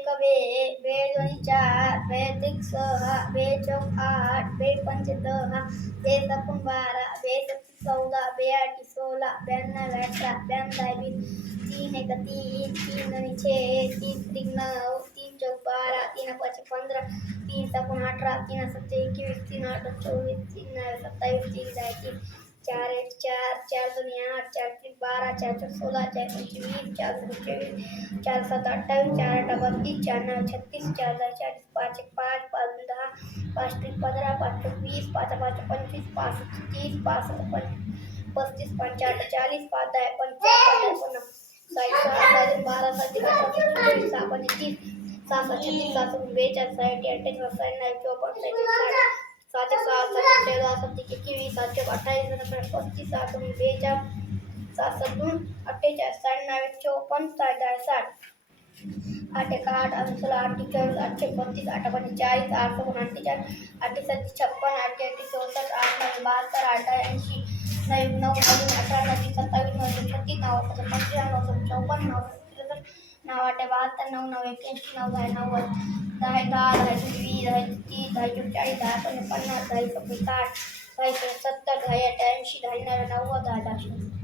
एक बे, बे दोन्ही चार, बे त्रिक सहा, बे चौक आठ, बे पंच दहा, बे सपून बारा, बे सत्ती 14, बे आठी 16, 92 18, 92 20, तीन एक तीन, तीन दोन्ही छे, तीन त्रिक 9, तीन चौक 12, तीन पाच 15, तीन सपून 18, तीन सत्ते 21, तीन आठ 24, तीन 27, तीन 3, चार एक चार, चार दोन्ही 8, चार त्रिक 12, चार चौक 16, चार पंच 20, चार सत्ते 24, चार सात 28, चार आठ 32, चार 9 36, चार 10 40, पाच एक 5, पाच दोन 10, पाच त्रिक 15, पाच चौक 20, पाच पाच 25, पाच सत्ते 30, पाच सात 35, पाच आठ 40, पाच दहा 50, साई सहा 12, 17, 18, 19, 6 पंच 30, सहा सात 36, सहा सत्ते 42, 60, 38, 39, 54, 7 सहा 14, 7 21, 7 28, 35, 7 42, 7 7 48, 99, 54, 60, 8 एक 8, 16, 48, 8 35, 8 40, 8 49, 8 7 56, 8 8 64, 8 9 72, 8 80, 9 9 18, 9 27, 9 36, 9 55, 9 54, 9 63, 9 8 72, 9 9 81, 9 10 90, 10 10, 10 20, 10 30, 10 40, 10 50, 10 60, 10 70, 10 80, 10 90, 10